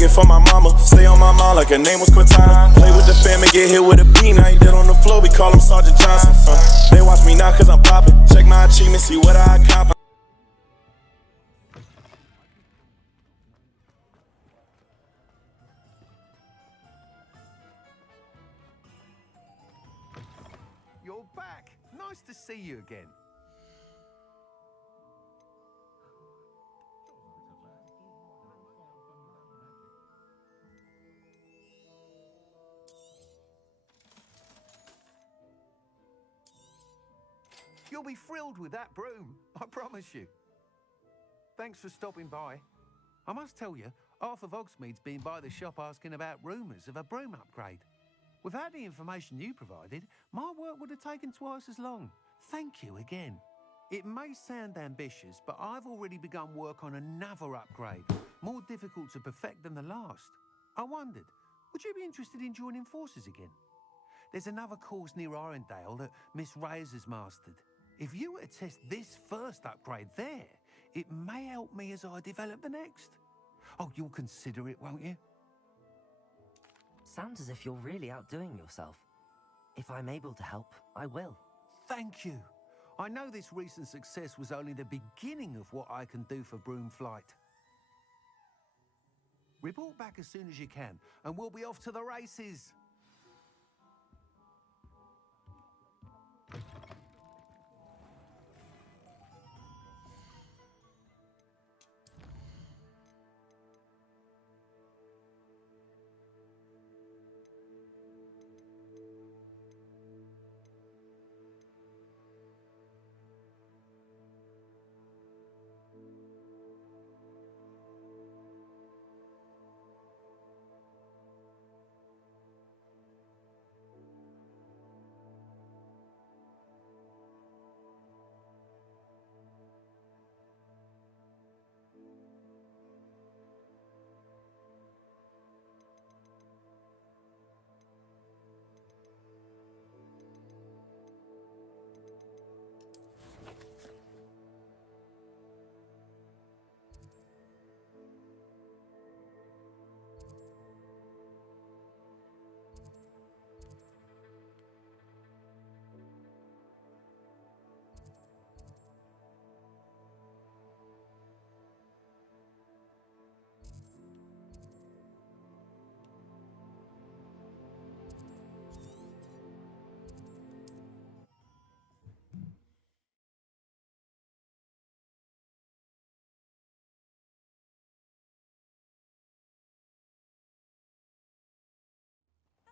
big it for my mama. Stay on my mind like her name was Cortana. Play with the fam and get hit with a beat. Now he dead on the floor, we call him Sergeant Johnson. They watch me now cause I'm poppin'. Check my achievements, see what I accomplish. You're back. Nice to see you again. You'll be thrilled with that broom, I promise you. Thanks for stopping by. I must tell you, half of Hogsmeade's been by the shop asking about rumours of a broom upgrade. Without the information you provided, my work would have taken twice as long. Thank you again. It may sound ambitious, but I've already begun work on another upgrade, more difficult to perfect than the last. I wondered, would you be interested in joining forces again? There's another course near Arendelle that Miss Reyes has mastered. If you were to test this first upgrade there, it may help me as I develop the next. Oh, you'll consider it, won't you? Sounds as if you're really outdoing yourself. If I'm able to help, I will. Thank you. I know this recent success was only the beginning of what I can do for broom flight. Report back as soon as you can, and we'll be off to the races.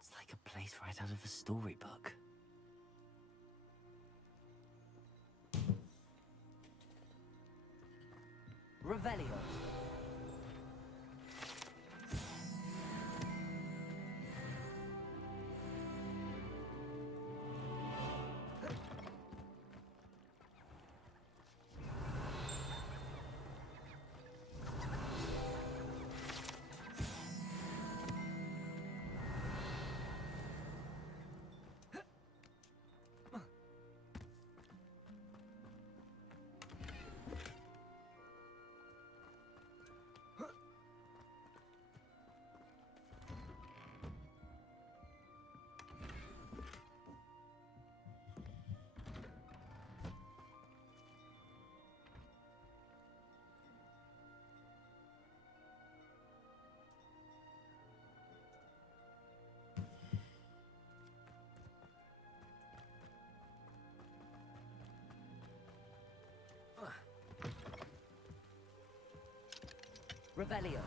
It's like a place right out of a storybook. Revelio. Revelio.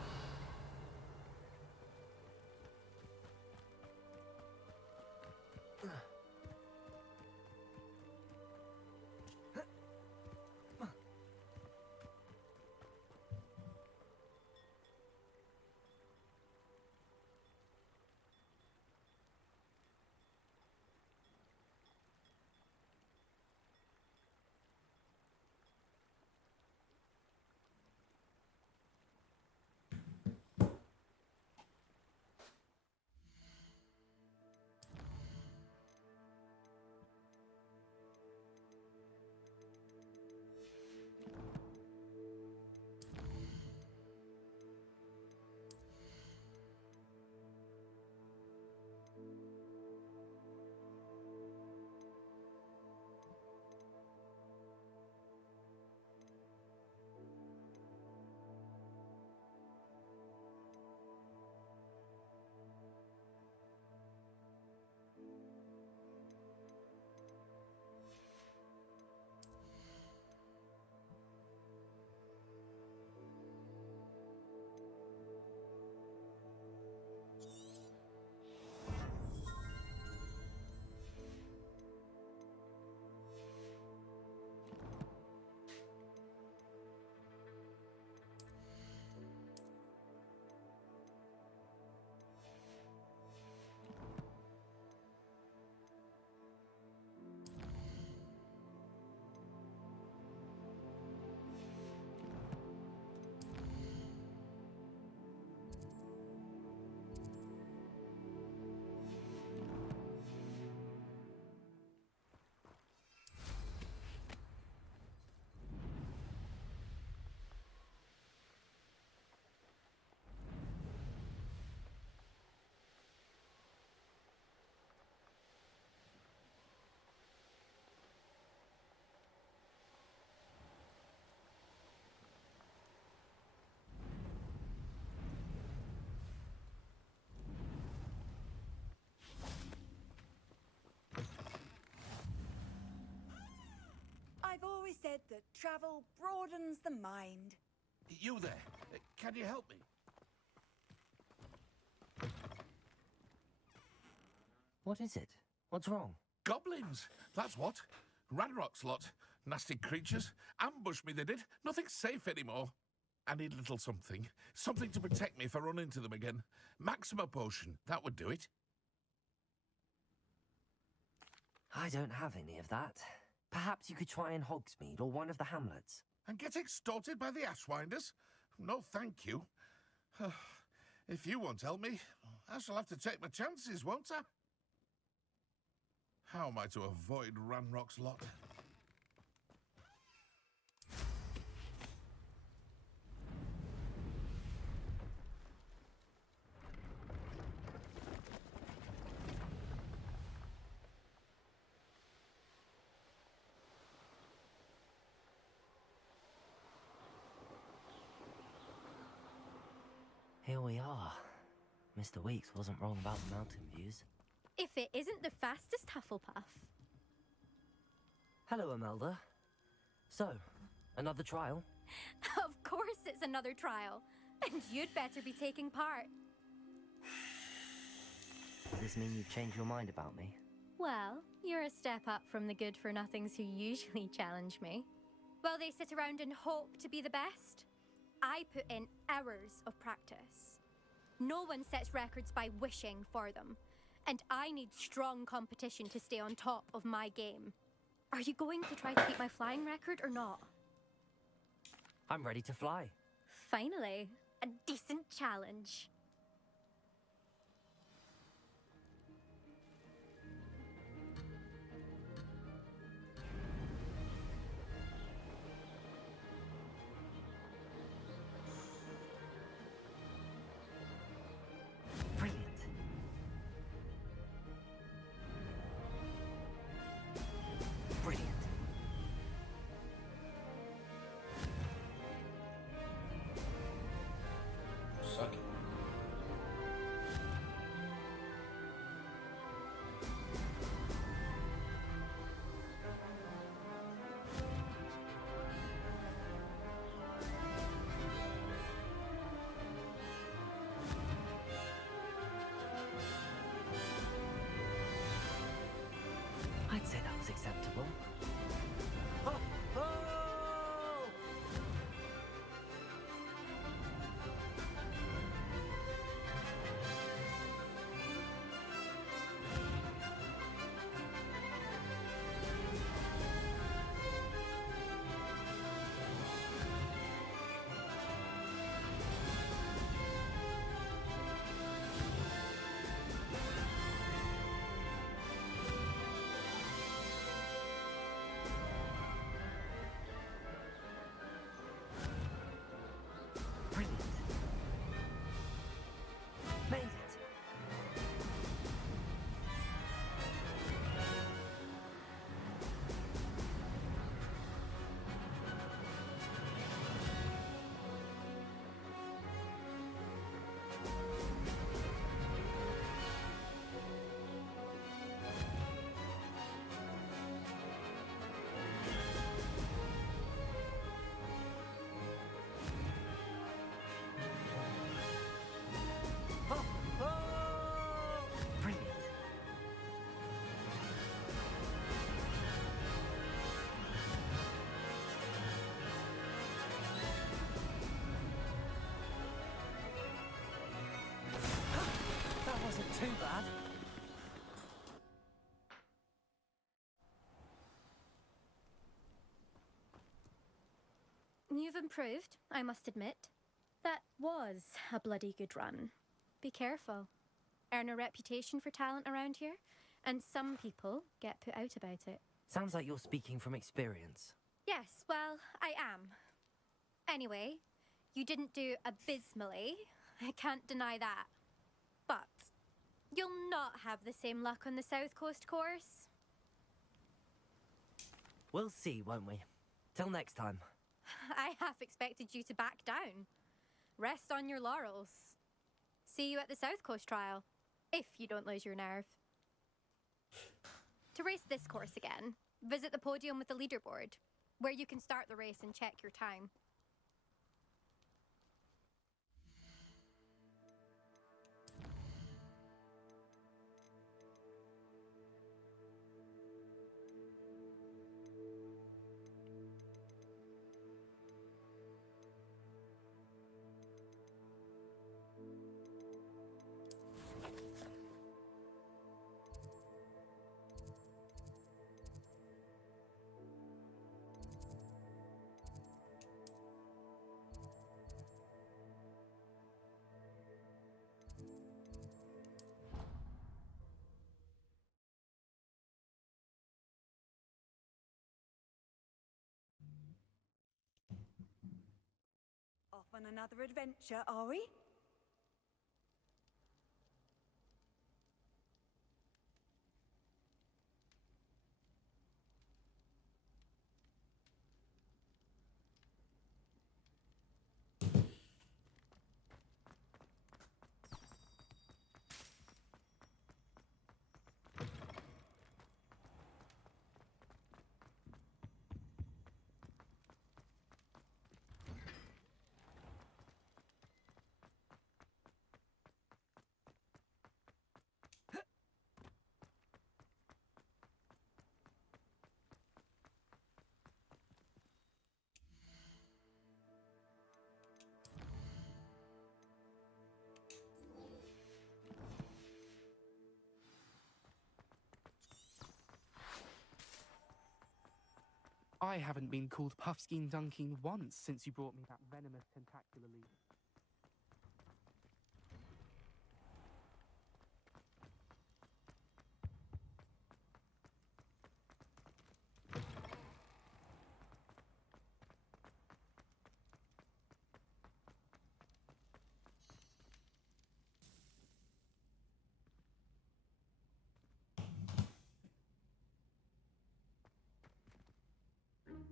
said that travel broadens the mind. You there? Can you help me? What is it? What's wrong? Goblins, that's what. Ranrock's lot. Nasty creatures. Ambushed me, they did. Nothing's safe anymore. I need a little something. Something to protect me if I run into them again. Maxima potion, that would do it. I don't have any of that. Perhaps you could try in Hogsmeade or one of the hamlets. And get extorted by the Ashwinders? No, thank you. If you won't help me, I shall have to take my chances, won't I? How am I to avoid Ranrock's lot? Here we are. Mr. Weeks wasn't wrong about the mountain views. If it isn't the fastest Hufflepuff. Hello, Imelda. So, another trial? Of course it's another trial. And you'd better be taking part. Does this mean you've changed your mind about me? Well, you're a step up from the good-for-nothings who usually challenge me. While they sit around and hope to be the best, I put in hours of practice. No one sets records by wishing for them. And I need strong competition to stay on top of my game. Are you going to try to beat my flying record or not? I'm ready to fly. Finally, a decent challenge. Brilliant. Brilliant. Suck it. I'd say that was acceptable. Oh! Oh! Brilliant. Made it. Oh! Oh! Brilliant. That wasn't too bad. You've improved, I must admit. That was a bloody good run. Be careful. Earn a reputation for talent around here, and some people get put out about it. Sounds like you're speaking from experience. Yes, well, I am. Anyway, you didn't do abysmally. I can't deny that. But you'll not have the same luck on the South Coast course. We'll see, won't we? Till next time. I half expected you to back down. Rest on your laurels. See you at the South Coast trial, if you don't lose your nerve. To race this course again, visit the podium with the leaderboard. where you can start the race and check your time. Off on another adventure, are we? I haven't been called Puffskein Dunking once since you brought me that venomous tentacular leaf.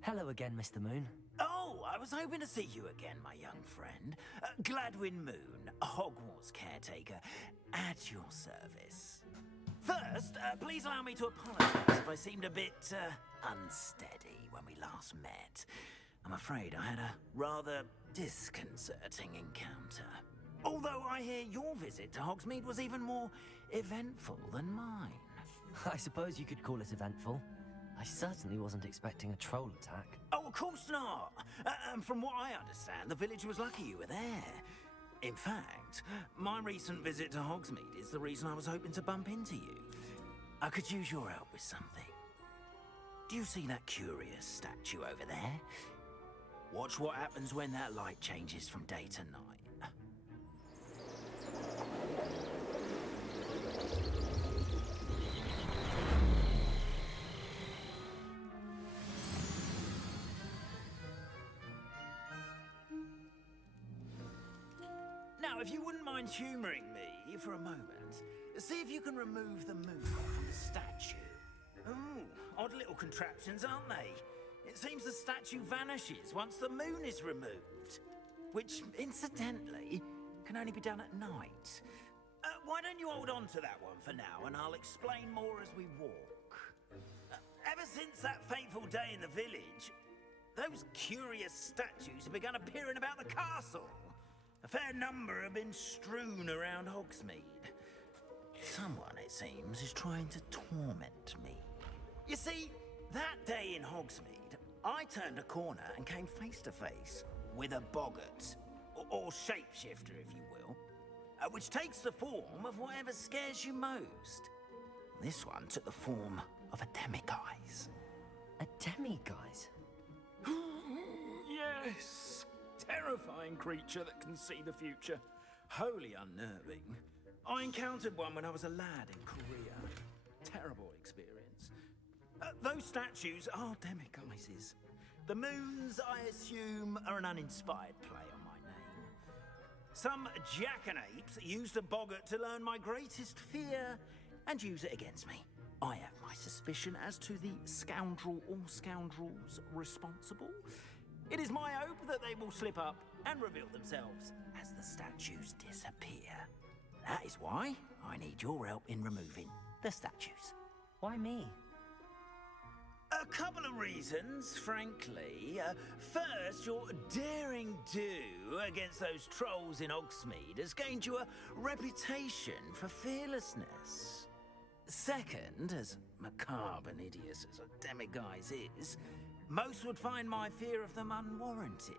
Hello again, Mr. Moon. Oh, I was hoping to see you again, my young friend. Gladwin Moon, Hogwarts caretaker, at your service. First, please allow me to apologize if I seemed a bit unsteady when we last met. I'm afraid I had a rather disconcerting encounter. Although I hear your visit to Hogsmeade was even more eventful than mine. I suppose you could call it eventful. I certainly wasn't expecting a troll attack. Oh, of course not. And from what I understand, the village was lucky you were there. In fact, my recent visit to Hogsmeade is the reason I was hoping to bump into you. I could use your help with something. Do you see that curious statue over there? Watch what happens when that light changes from day to night. Now, if you wouldn't mind humouring me for a moment, see if you can remove the moon from the statue. Ooh, odd little contraptions, aren't they? It seems the statue vanishes once the moon is removed. Which, incidentally, can only be done at night. Why don't you hold on to that one for now, and I'll explain more as we walk. Ever since that fateful day in the village, those curious statues have begun appearing about the castle. A fair number have been strewn around Hogsmeade. Someone, it seems, is trying to torment me. You see, that day in Hogsmeade, I turned a corner and came face to face with a boggart, or shapeshifter, if you will, which takes the form of whatever scares you most. This one took the form of a demiguise. A demiguise? Yes! Terrifying creature that can see the future. Wholly unnerving. I encountered one when I was a lad in Korea. Terrible experience. Those statues are demiguises. The moons, I assume, are an uninspired play on my name. Some jackanapes used a boggart to learn my greatest fear and use it against me. I have my suspicion as to the scoundrel or scoundrels responsible. It is my hope that they will slip up and reveal themselves as the statues disappear. That is why I need your help in removing the statues. Why me? A couple of reasons, frankly. First, your daring do against those trolls in Hogsmeade has gained you a reputation for fearlessness. Second, as macabre and hideous as a demiguise is, most would find my fear of them unwarranted.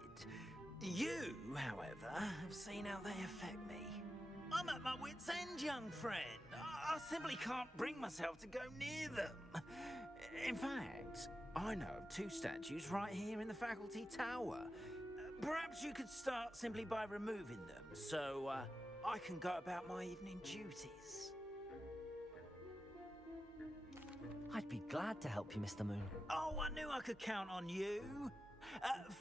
You, however, have seen how they affect me. I'm at my wit's end, young friend. I simply can't bring myself to go near them. In fact, I know of 2 statues right here in the faculty tower. Perhaps you could start simply by removing them, so I can go about my evening duties. I'd be glad to help you, Mr. Moon. Oh, I knew I could count on you.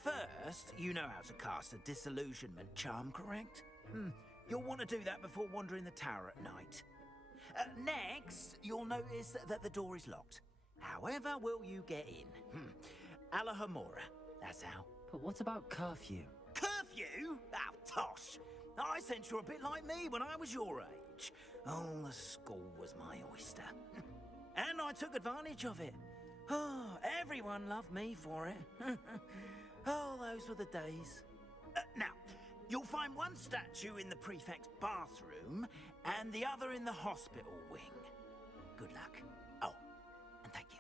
First, you know how to cast a disillusionment charm, correct? You'll want to do that before wandering the tower at night. Next, you'll notice that the door is locked. However will you get in? Alahomora, that's how. But what about curfew? Curfew? Oh, tosh. I sense you're a bit like me when I was your age. Oh, the school was my oyster. And I took advantage of it. Oh, everyone loved me for it. Oh, those were the days. Now, you'll find one statue in the prefect's bathroom and the other in the hospital wing. Good luck. Oh, and thank you.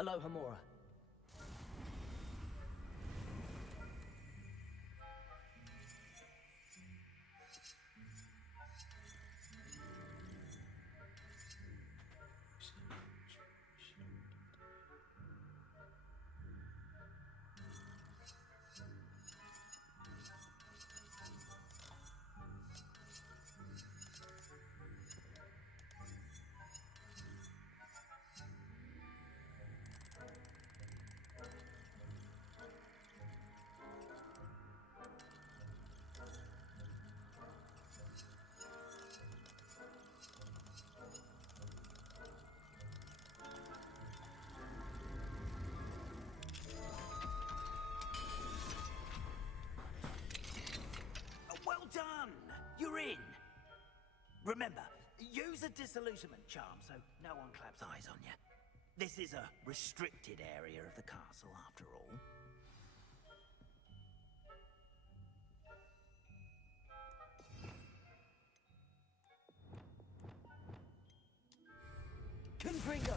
Alohomora. Well done! You're in! Remember, use a disillusionment charm so no one claps eyes on you. This is a restricted area of the castle, after all. Confringo!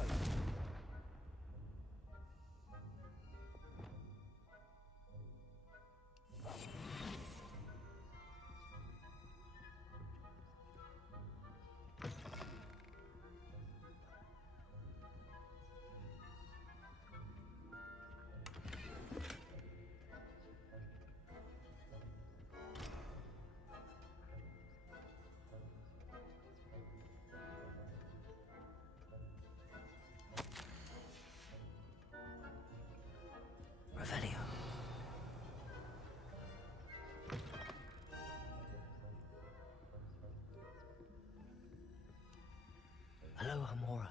Revelio. Alohomora.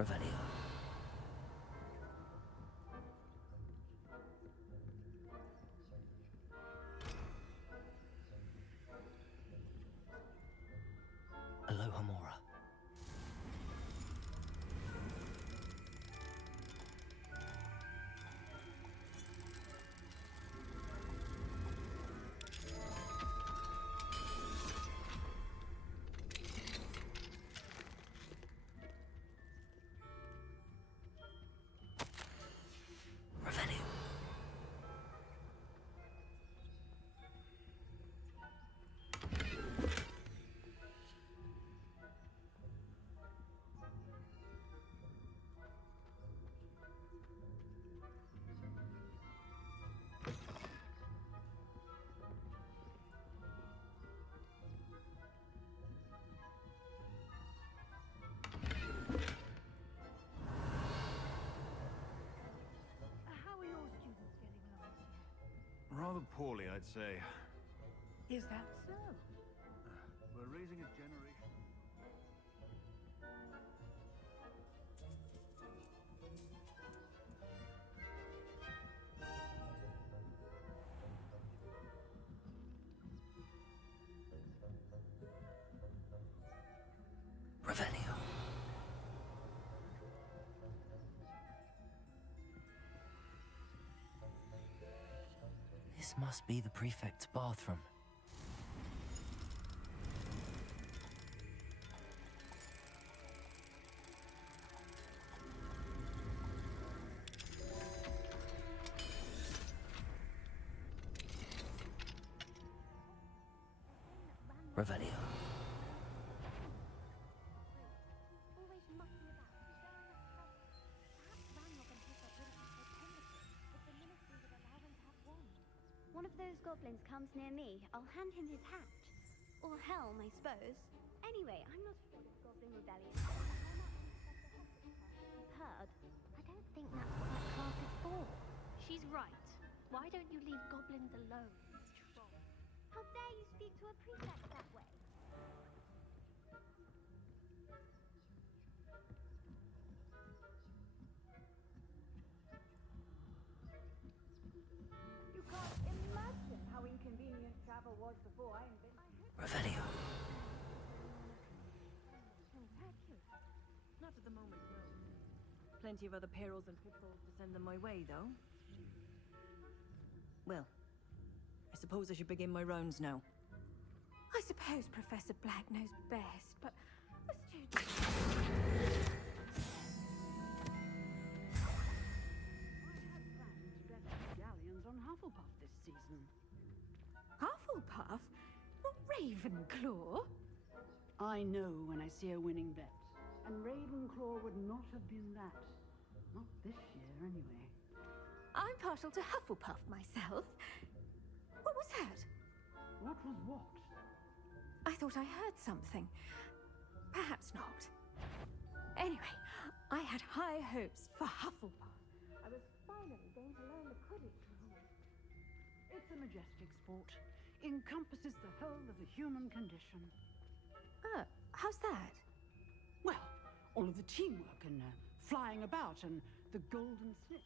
Revelio. Alohomora. Revelio. How are your students getting along this year? Rather poorly, I'd say. Is that so? We're raising a generation. Revelio. This must be the prefect's bathroom. Revelio. Always mucking about, stirring up trouble. Perhaps Ranrock and Tik Tok wouldn't be so primitive if the ministry would allow them to have wands. One of those goblins comes near me, I'll hand him his hat. Or helm, I suppose. Anyway, I'm not afraid of goblin rebellion. I might want Professor Hufflepuff. You've heard. I don't think that's what that class is for. She's right. Why don't you leave goblins alone, Miss Troll? How dare you speak to a prefect that way? You can't imagine how inconvenient travel was before I invented it. Revelio. Not at the moment, no. Plenty of other perils and pitfalls to send them my way, though. Well, I suppose I should begin my rounds now. I suppose Professor Black knows best, but a student... I had planned to dress as galleons on Hufflepuff this season. Hufflepuff? Not Ravenclaw? I know when I see a winning bet. And Ravenclaw would not have been that. Not this year, anyway. I'm partial to Hufflepuff myself. What was that? What was what? I thought I heard something. Perhaps not. Anyway, I had high hopes for Hufflepuff. I was finally going to learn the Quidditch rules. It's a majestic sport. Encompasses the whole of the human condition. How's that? Well, all of the teamwork and flying about and the golden snitch.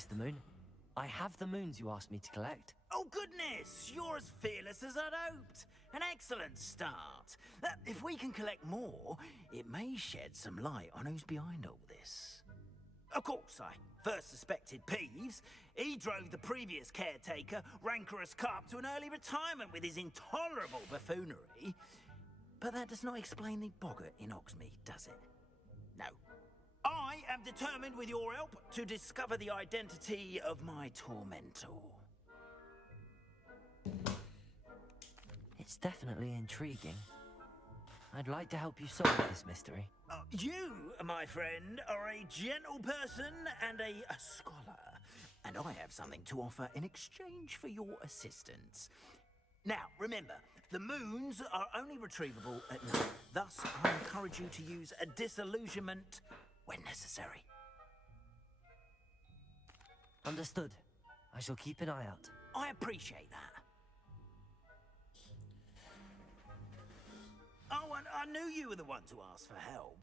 Mr. Moon. I have the moons you asked me to collect. Oh, goodness! You're as fearless as I'd hoped. An excellent start. If we can collect more, it may shed some light on who's behind all this. Of course, I first suspected Peeves. He drove the previous caretaker, Rancorous Carp, to an early retirement with his intolerable buffoonery. But that does not explain the boggart in Hogsmeade, does it? No. I am determined, with your help, to discover the identity of my tormentor. It's definitely intriguing. I'd like to help you solve this mystery. You, my friend, are a gentle person and a scholar, and I have something to offer in exchange for your assistance. Now, remember, the moons are only retrievable at night. Thus, I encourage you to use a disillusionment when necessary. Understood. I shall keep an eye out. I appreciate that. Oh, and I knew you were the one to ask for help.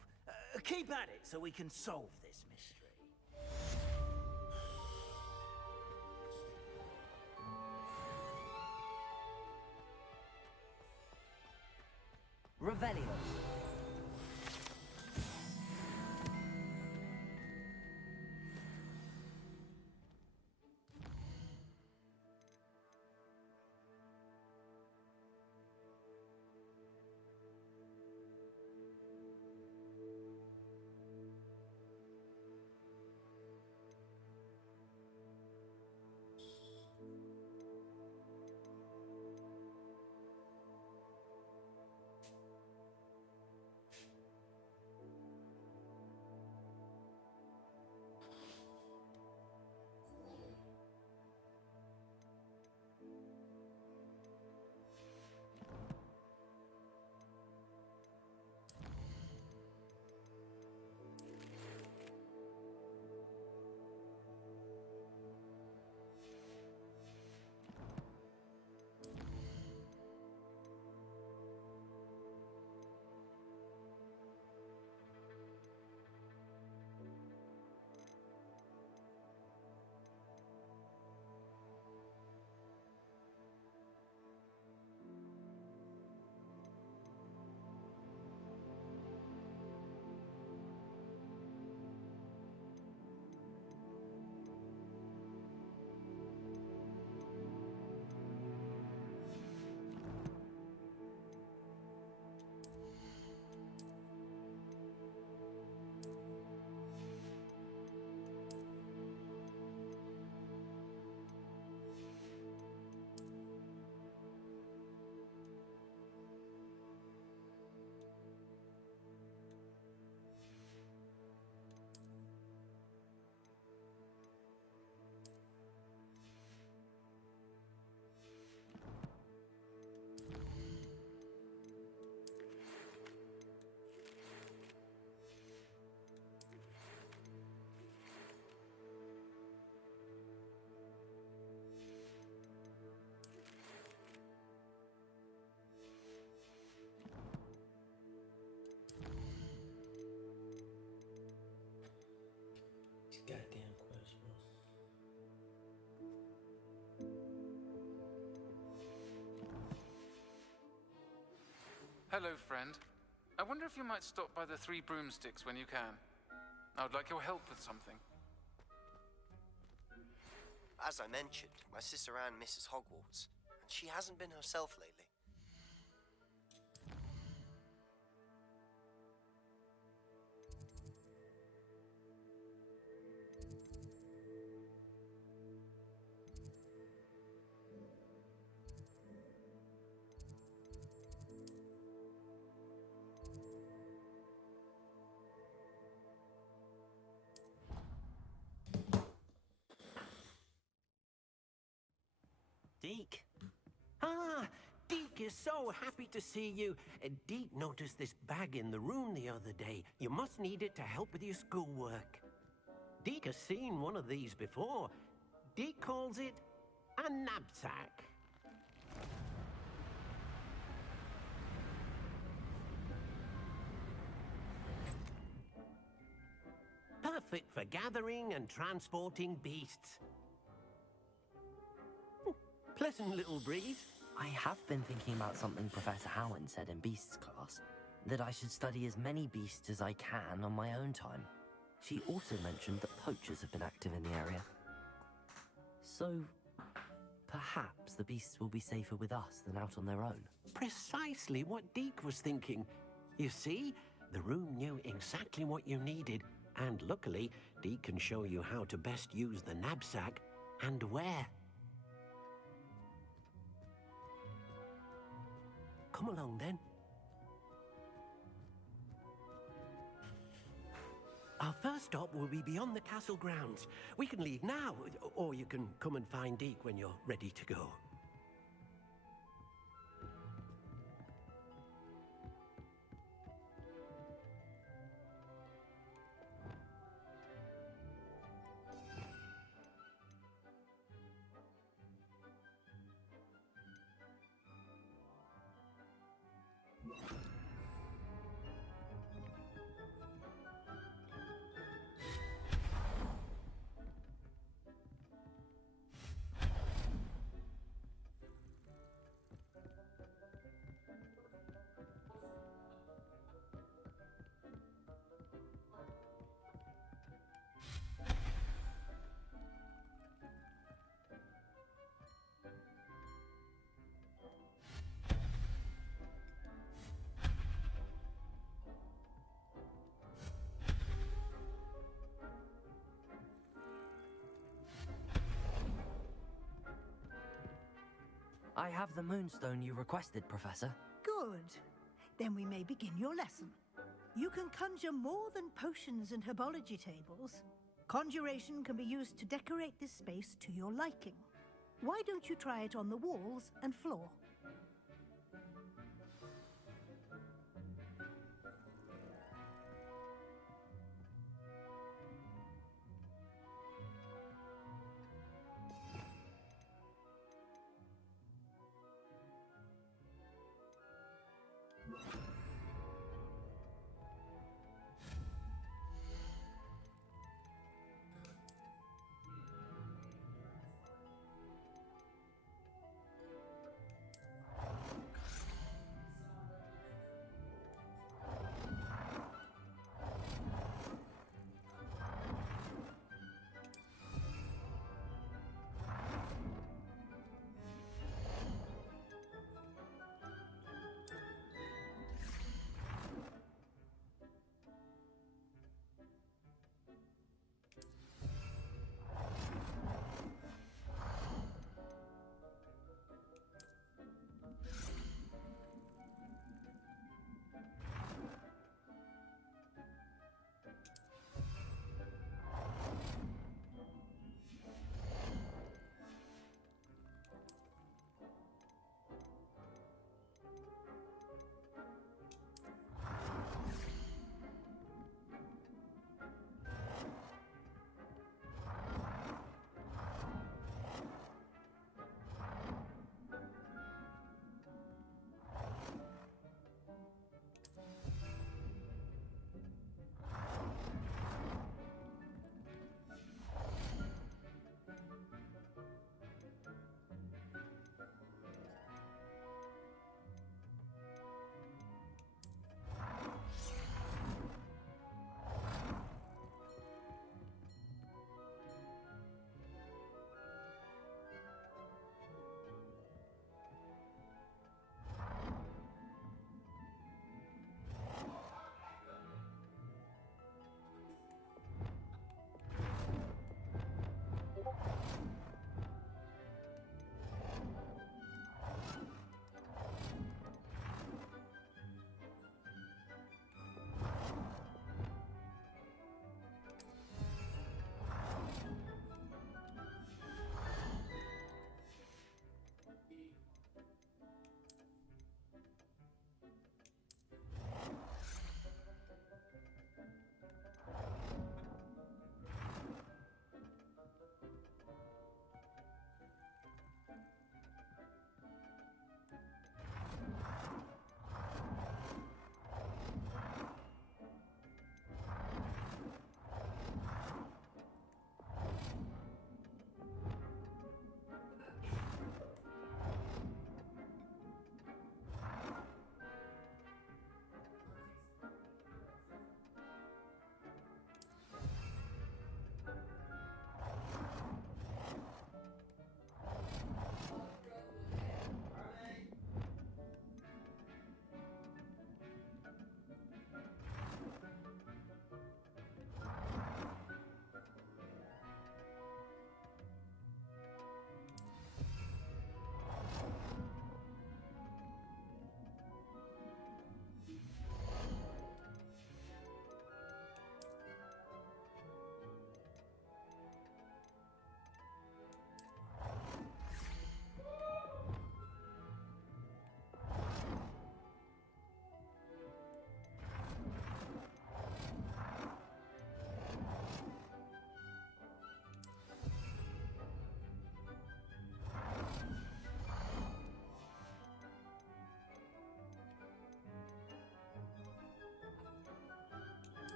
Keep at it so we can solve this mystery. Revelio. Goddamn questions. Hello, friend. I wonder if you might stop by the Three Broomsticks when you can. I would like your help with something. As I mentioned, my sister Anne misses Hogwarts, and she hasn't been herself lately. Deke? Ah, Deke is so happy to see you. Deke noticed this bag in the room the other day. You must need it to help with your schoolwork. Deke has seen one of these before. Deke calls it a knapsack. fit for gathering and transporting beasts. Pleasant little breeze. I have been thinking about something Professor Howard said in Beasts class, that I should study as many beasts as I can on my own time. She also mentioned that poachers have been active in the area. So, perhaps the beasts will be safer with us than out on their own. Precisely what Deke was thinking. You see, the room knew exactly what you needed, and luckily, Deke can show you how to best use the knapsack and where. Come along, then. Our first stop will be beyond the castle grounds. We can leave now, or you can come and find Deke when you're ready to go. I have the moonstone you requested, Professor. Good. Then we may begin your lesson. You can conjure more than potions and herbology tables. Conjuration can be used to decorate this space to your liking. Why don't you try it on the walls and floor?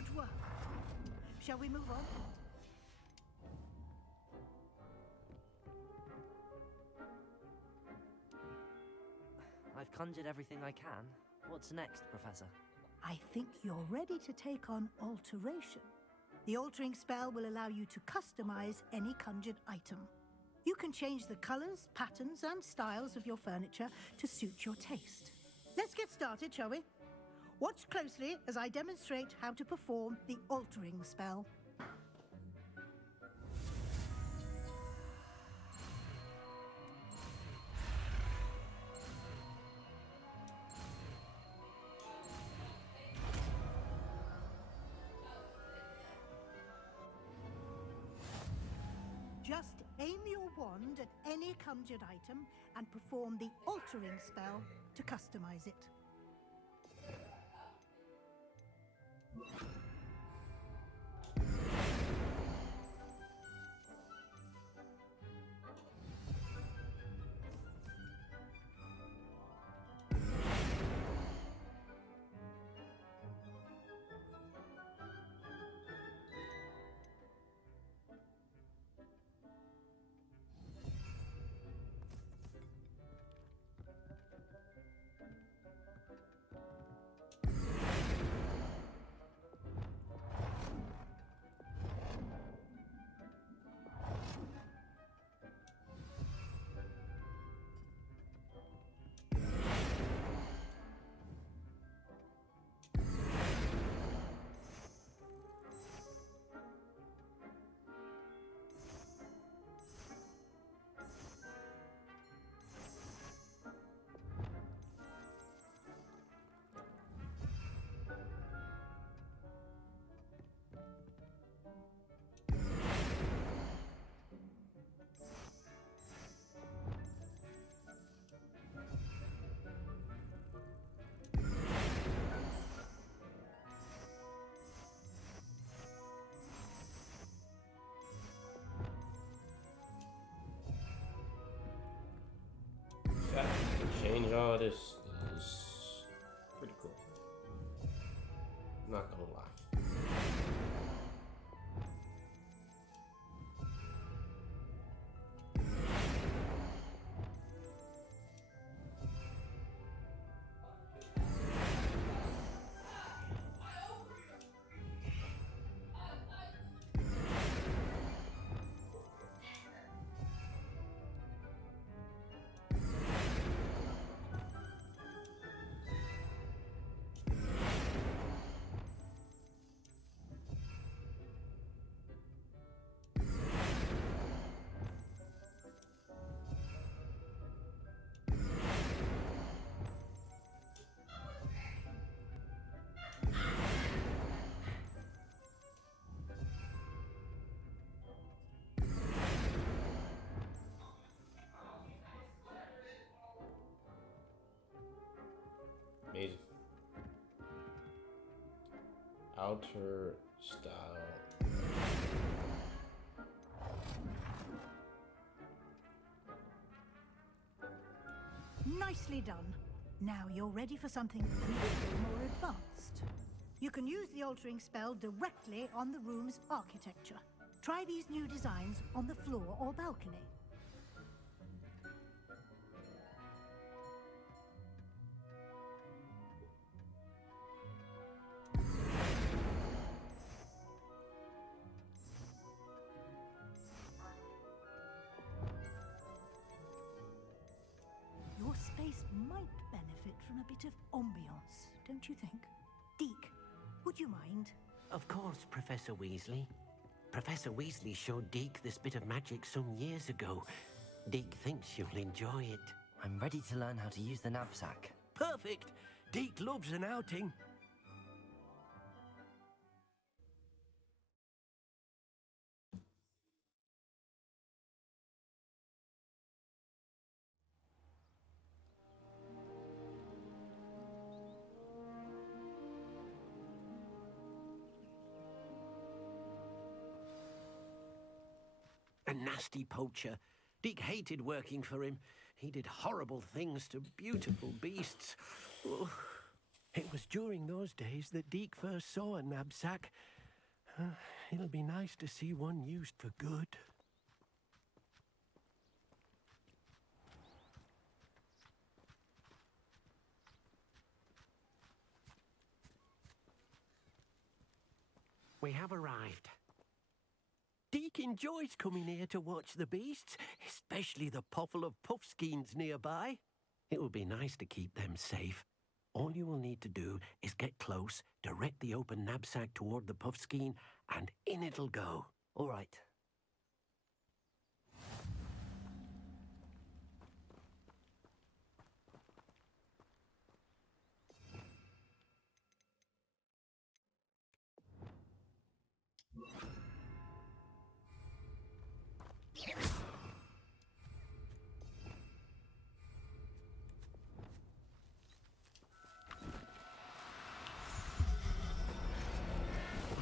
Good work. Shall we move on? I've conjured everything I can. What's next, Professor? I think you're ready to take on alteration. The altering spell will allow you to customize any conjured item. You can change the colors, patterns, and styles of your furniture to suit your taste. Let's get started, shall we? Watch closely as I demonstrate how to perform the altering spell. Just aim your wand at any conjured item and perform the altering spell to customize it. fact to change all this is pretty cool. Not gonna lie. Amazing. Outer style. Nicely done. Now you're ready for something a little more advanced. You can use the altering spell directly on the room's architecture. Try these new designs on the floor or balcony. Your space might benefit from a bit of ambiance, don't you think? Deke, would you mind? Of course, Professor Weasley. Professor Weasley showed Deke this bit of magic some years ago. Deke thinks you'll enjoy it. I'm ready to learn how to use the knapsack. Perfect! Deke loves an outing. A nasty poacher. Deke hated working for him. He did horrible things to beautiful beasts. Oh. It was during those days that Deke first saw a knapsack. It'll be nice to see one used for good. We have arrived. Deke enjoys coming here to watch the beasts, especially the potful of puffskeins nearby. It will be nice to keep them safe. All you will need to do is get close, direct the open knapsack toward the puffskein, and in it'll go. All right.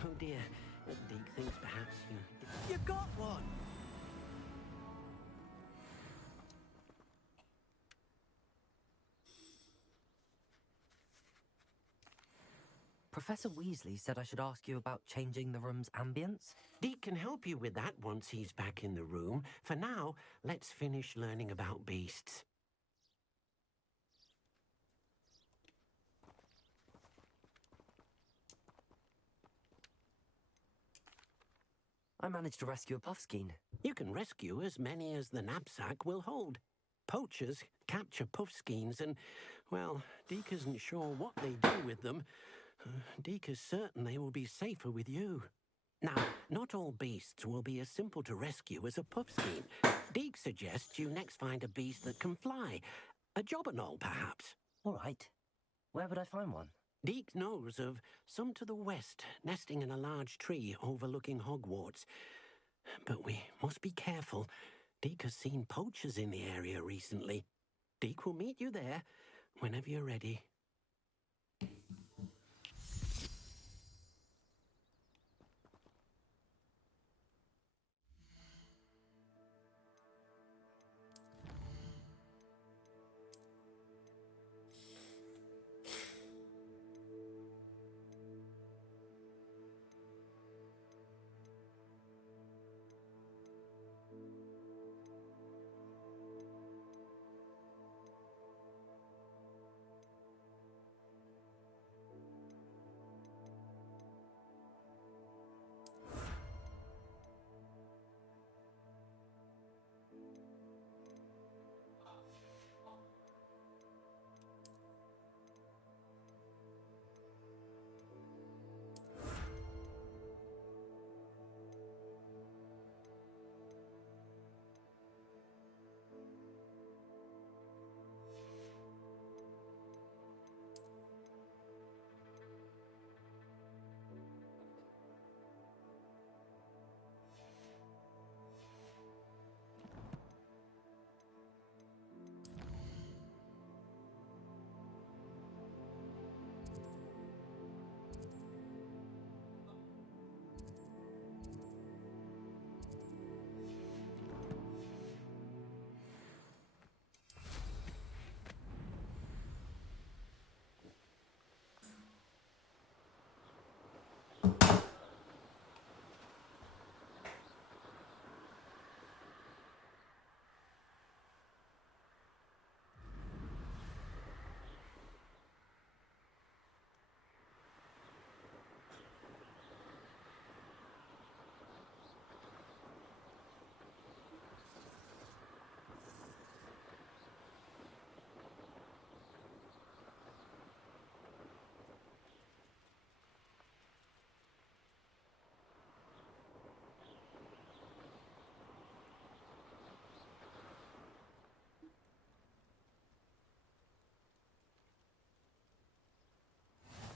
Oh dear, Deke thinks perhaps you got one! Professor Weasley said I should ask you about changing the room's ambience. Deke can help you with that once he's back in the room. For now, let's finish learning about beasts. I managed to rescue a puffskein. You can rescue as many as the knapsack will hold. Poachers capture puffskeins and, well, Deke isn't sure what they do with them. Deke is certain they will be safer with you. Now, not all beasts will be as simple to rescue as a puffskein. Deke suggests you next find a beast that can fly. A jobberknoll, perhaps. All right. Where would I find one? Deke knows of some to the west, nesting in a large tree overlooking Hogwarts. But we must be careful. Deke has seen poachers in the area recently. Deke will meet you there whenever you're ready.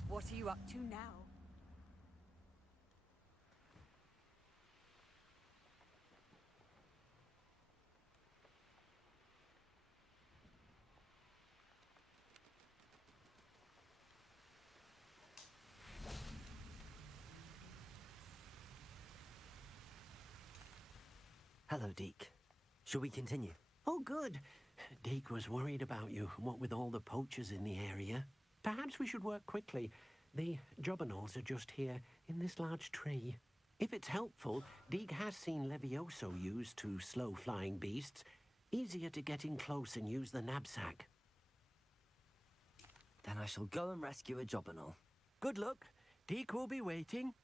What are you up to now? Hello, Deke. Shall we continue? Oh, good. Deke was worried about you, what with all the poachers in the area. Perhaps we should work quickly. The jobberknolls are just here, in this large tree. If it's helpful, Deeg has seen Levioso used to slow flying beasts. Easier to get in close and use the knapsack. Then I shall go and rescue a jobberknoll. Good luck. Deeg will be waiting.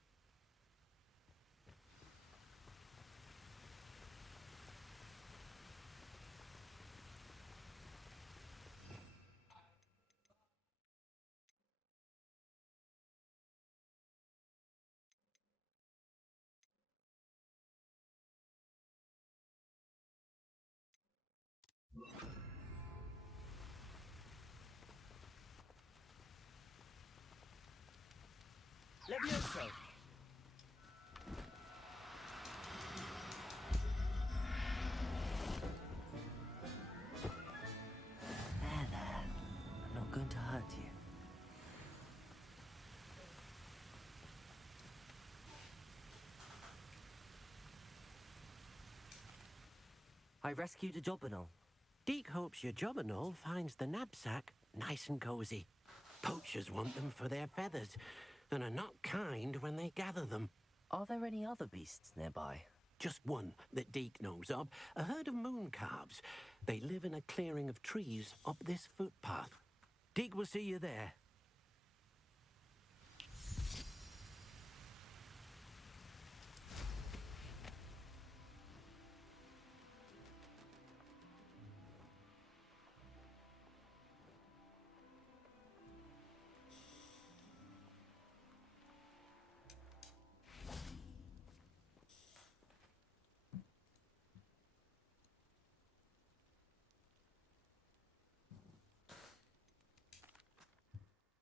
Levioso! There. I'm not going to hurt you. I rescued a jobberknoll. Deek hopes your jobberknoll finds the knapsack nice and cozy. Poachers want them for their feathers, and are not kind when they gather them. Are there any other beasts nearby? Just one that Deek knows of, a herd of moon calves. They live in a clearing of trees up this footpath. Deek will see you there.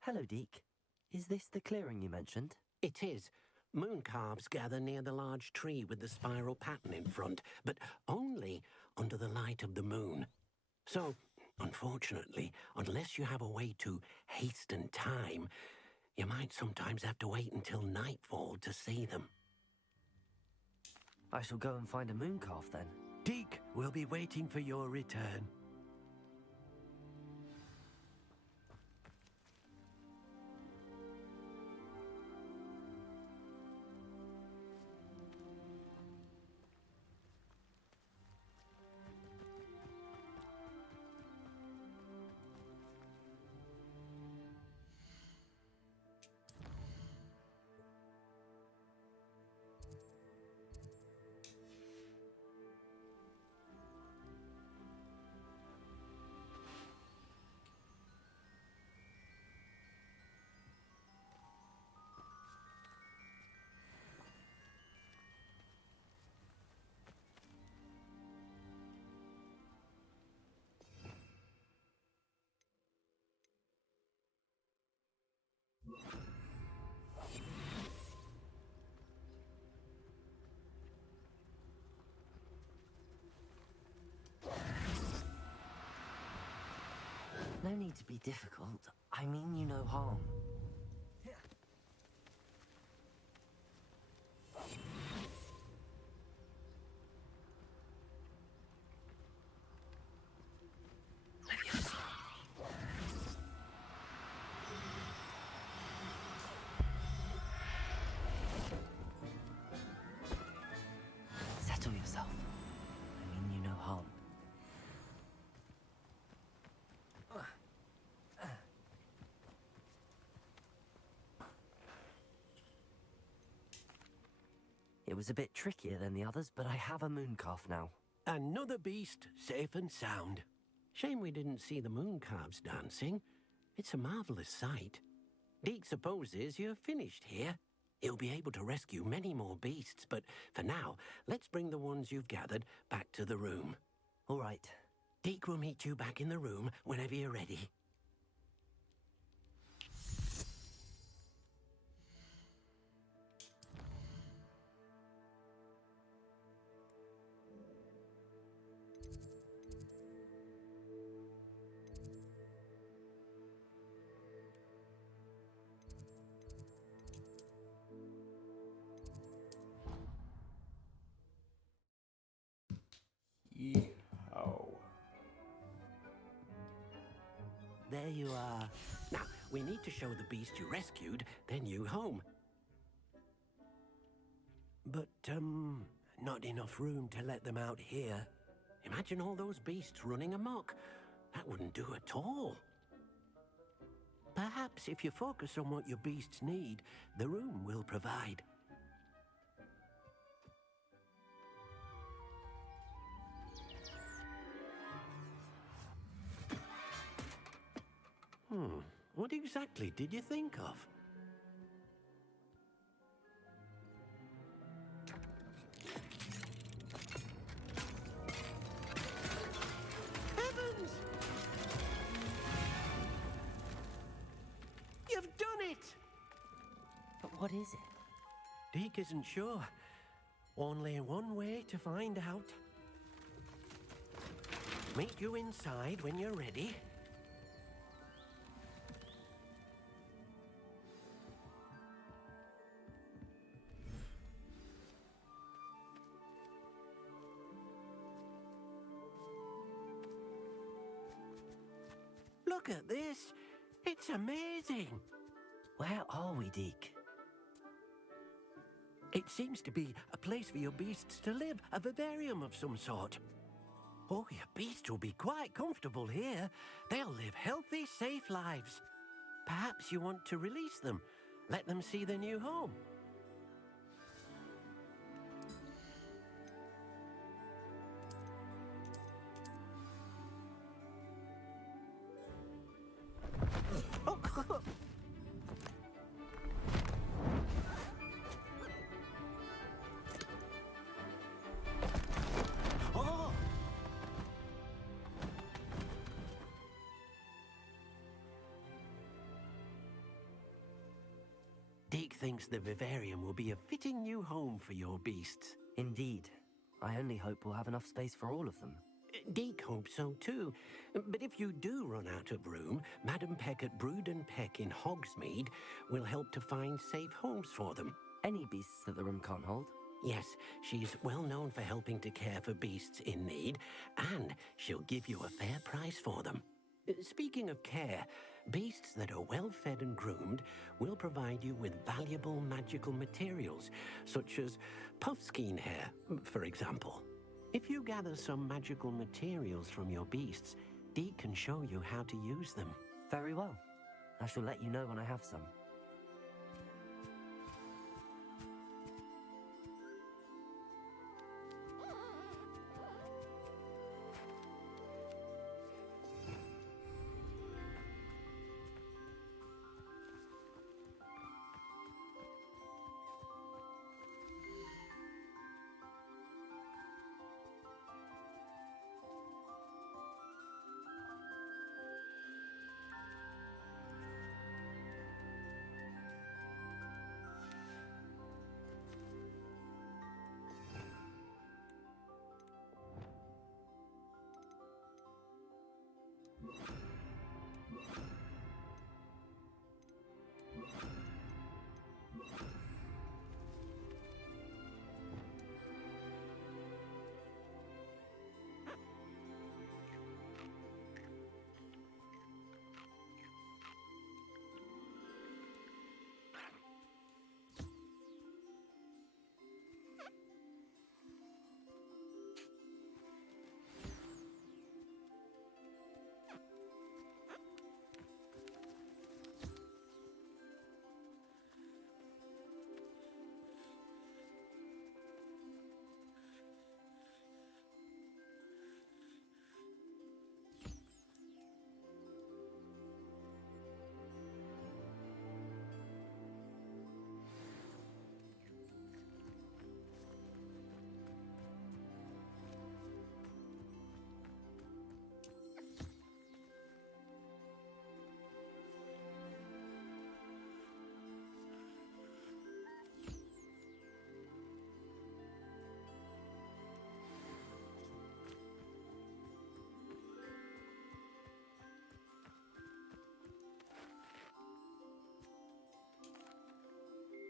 Hello, Deek. Is this the clearing you mentioned? It is. Moon calves gather near the large tree with the spiral pattern in front, but only under the light of the moon. So, unfortunately, unless you have a way to hasten time, you might sometimes have to wait until nightfall to see them. I shall go and find a moon calf then. Deek will be waiting for your return. No need to be difficult. I mean you no harm. Settle yourself. I mean you no harm. It was a bit trickier than the others, but I have a moon calf now. Another beast, safe and sound. Shame we didn't see the moon calves dancing. It's a marvelous sight. Deek supposes you're finished here. He'll be able to rescue many more beasts, but for now, let's bring the ones you've gathered back to the room. All right. Deek will meet you back in the room whenever you're ready. Yeehaw. There you are. Now, we need to show the beast you rescued their new home. But, not enough room to let them out here. Imagine all those beasts running amok. That wouldn't do at all. Perhaps if you focus on what your beasts need, the room will provide. What exactly did you think of? Heavens! You've done it! But what is it? Deke isn't sure. Only one way to find out. Meet you inside when you're ready. Look at this. It's amazing. Where are we, Deke? It seems to be a place for your beasts to live, a vivarium of some sort. Oh, your beasts will be quite comfortable here. They'll live healthy, safe lives. Perhaps you want to release them, let them see their new home. Deke thinks the vivarium will be a fitting new home for your beasts. Indeed. I only hope we'll have enough space for all of them. Deke hopes so too. But if you do run out of room, Madam Peck at Brood and Peck in Hogsmeade will help to find safe homes for them. Any beasts that the room can't hold? Yes, she's well known for helping to care for beasts in need, and she'll give you a fair price for them. Speaking of care, beasts that are well fed and groomed will provide you with valuable magical materials, such as puffskein hair, for example. If you gather some magical materials from your beasts, Deke can show you how to use them. Very well. I shall let you know when I have some.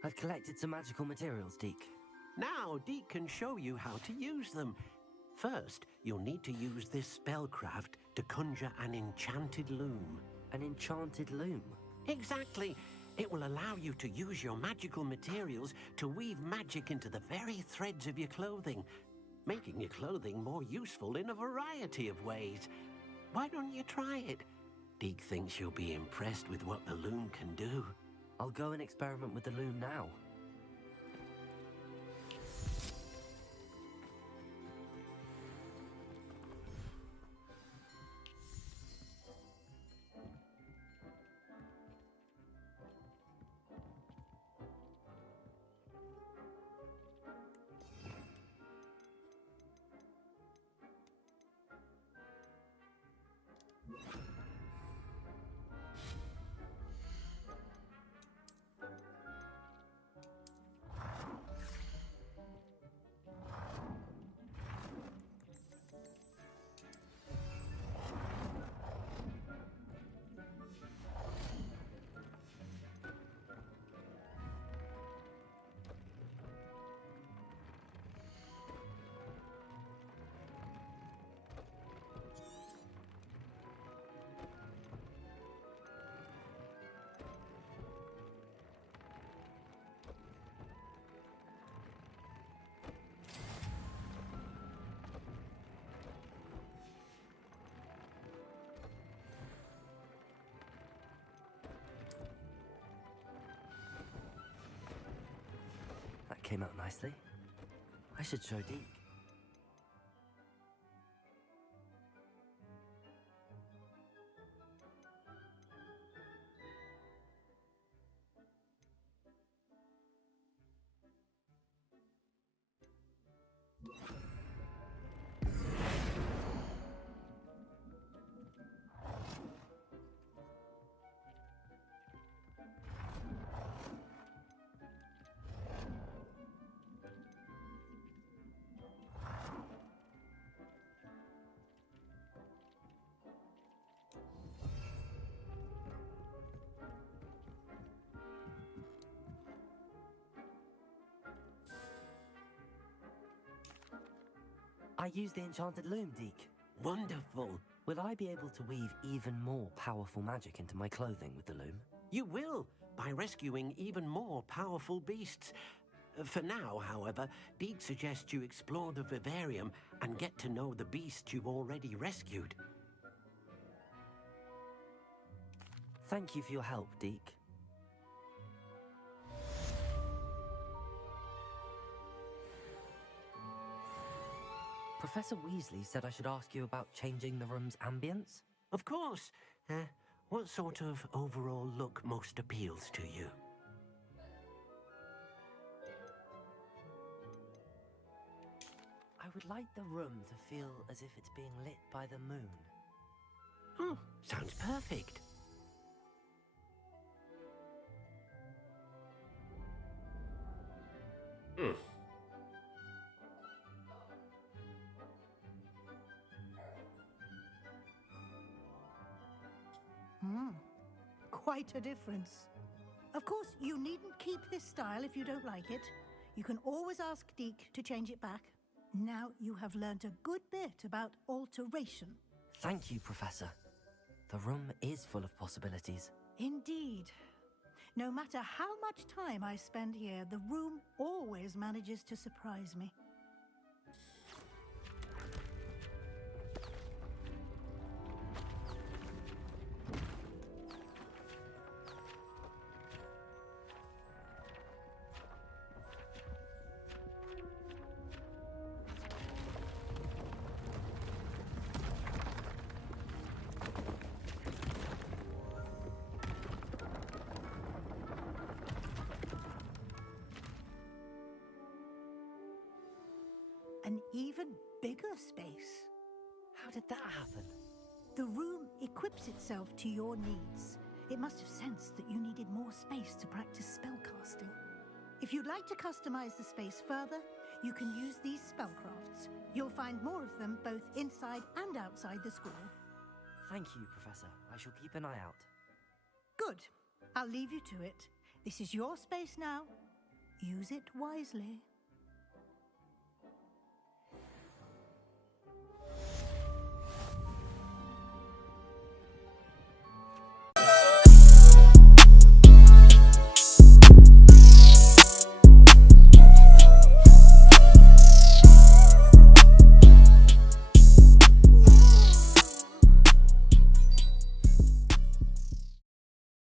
I've collected some magical materials, Deke. Now Deke can show you how to use them. First, you'll need to use this spellcraft to conjure an enchanted loom. An enchanted loom? Exactly. It will allow you to use your magical materials to weave magic into the very threads of your clothing, making your clothing more useful in a variety of ways. Why don't you try it? Deke thinks you'll be impressed with what the loom can do. I'll go and experiment with the loom now. That came out nicely. I should show Deke. I use the enchanted loom, Deke. Wonderful. Will I be able to weave even more powerful magic into my clothing with the loom? You will, by rescuing even more powerful beasts. For now, however, Deke suggests you explore the vivarium and get to know the beasts you've already rescued. Thank you for your help, Deke. Professor Weasley said I should ask you about changing the room's ambience. Of course. What sort of overall look most appeals to you? I would like the room to feel as if it's being lit by the moon. Oh, sounds perfect. Quite a difference. Of course, you needn't keep this style if you don't like it. You can always ask Deke to change it back. Now you have learnt a good bit about alteration. Thank you, Professor. The room is full of possibilities. Indeed. No matter how much time I spend here, the room always manages to surprise me. An even bigger space. How did that happen? The room equips itself to your needs. It must have sensed that you needed more space to practice spellcasting. If you'd like to customize the space further, you can use these spellcrafts. You'll find more of them both inside and outside the school. Thank you, Professor. I shall keep an eye out. Good. I'll leave you to it. This is your space now. Use it wisely.